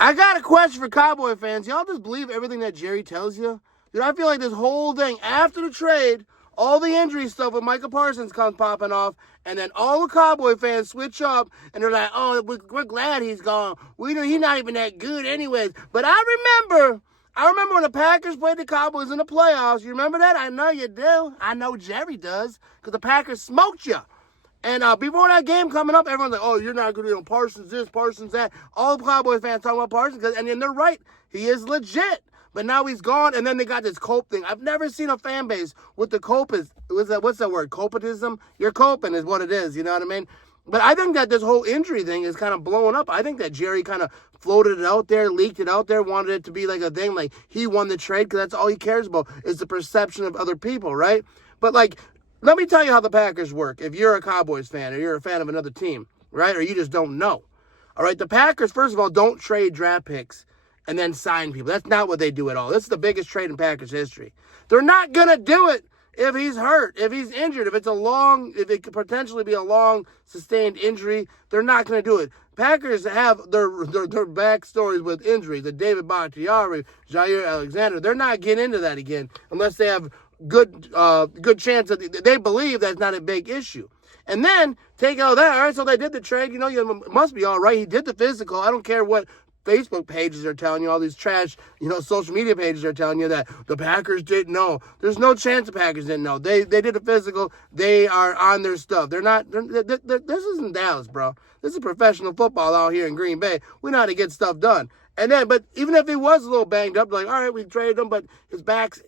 I got a question for Cowboy fans. Y'all just believe everything that Jerry tells you? Dude, I feel like this whole thing, after the trade, all the injury stuff with Micah Parsons comes popping off, and then all the Cowboy fans switch up, and they're like, oh, we're glad he's gone. He's not even that good anyways. But I remember when the Packers played the Cowboys in the playoffs. You remember that? I know you do. I know Jerry does, because the Packers smoked you. And before that game coming up, everyone's like, oh, you're not going to Parsons this, Parsons that. All the Cowboys fans talking about Parsons, and then they're right. He is legit. But now he's gone, and then they got this cope thing. I've never seen a fan base with the cope. What's that word? Copetism? You're coping is what it is, you know what I mean? But I think that this whole injury thing is kind of blowing up. I think that Jerry kind of floated it out there, leaked it out there, wanted it to be like a thing, like he won the trade, because that's all he cares about is the perception of other people, right? But, like, let me tell you how the Packers work. If you're a Cowboys fan or you're a fan of another team, right, or you just don't know. All right, the Packers, first of all, don't trade draft picks and then sign people. That's not what they do at all. This is the biggest trade in Packers history. They're not going to do it if he's hurt, if he's injured, if it could potentially be a long, sustained injury. They're not going to do it. Packers have their backstories with injuries. The David Bakhtiari, Jair Alexander. They're not getting into that again unless they have good chance that they believe that's not a big issue. And then take out that. All right, so they did the trade. You know, you must be all right. He did the physical. I don't care what Facebook pages are telling you, all these trash, social media pages are telling you that the Packers didn't know. There's no chance the Packers didn't know. They did the physical. They are on their stuff. This isn't Dallas, bro. This is professional football out here in Green Bay. We know how to get stuff done. And then, but even if he was a little banged up, like, all right, we traded him, but his back's,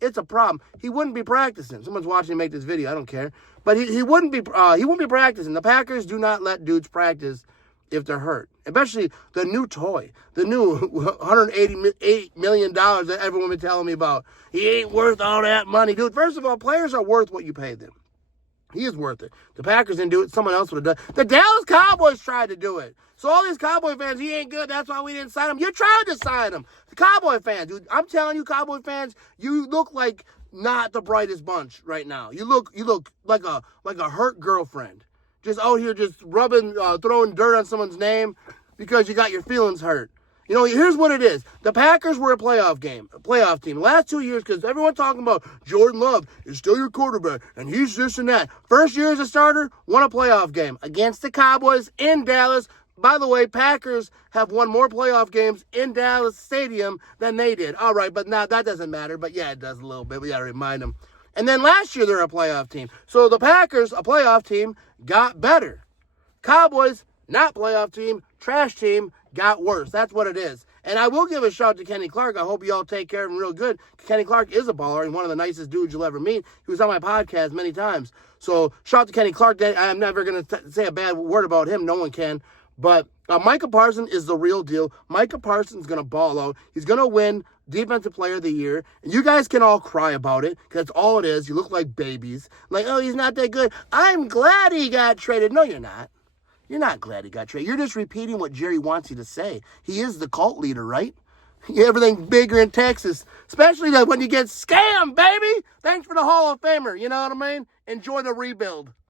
it's a problem. He wouldn't be practicing. Someone's watching me make this video. I don't care. But he wouldn't be practicing. The Packers do not let dudes practice if they're hurt. Especially the new toy, the new $188 million that everyone been telling me about. He ain't worth all that money. Dude, first of all, players are worth what you pay them. He is worth it. The Packers didn't do it. Someone else would have done it. The Dallas Cowboys tried to do it. So all these Cowboy fans, he ain't good. That's why we didn't sign him. You tried to sign him. The Cowboy fans, dude, I'm telling you, Cowboy fans, you look like not the brightest bunch right now. You look like a hurt girlfriend. Just out here just rubbing, throwing dirt on someone's name because you got your feelings hurt. Here's what it is. The Packers were a playoff team. The last 2 years, because everyone talking about Jordan Love is still your quarterback, and he's this and that. First year as a starter, won a playoff game against the Cowboys in Dallas. By the way, Packers have won more playoff games in Dallas Stadium than they did. All right, but now that doesn't matter. But yeah, it does a little bit. We got to remind them. And then last year, they're a playoff team. So the Packers, a playoff team, got better. Cowboys, not playoff team, trash team, got worse. That's what it is. And I will give a shout to Kenny Clark. I hope you all take care of him real good. Kenny Clark is a baller and one of the nicest dudes you'll ever meet. He was on my podcast many times. So shout out to Kenny Clark. I'm never going to say a bad word about him. No one can. But Micah Parsons is the real deal. Micah Parsons is going to ball out. He's going to win Defensive Player of the Year. And you guys can all cry about it because that's all it is. You look like babies. Like, oh, he's not that good. I'm glad he got traded. No, you're not. You're not glad he got traded. You're just repeating what Jerry wants you to say. He is the cult leader, right? Everything bigger in Texas. Especially when you get scammed, baby. Thanks for the Hall of Famer. You know what I mean? Enjoy the rebuild.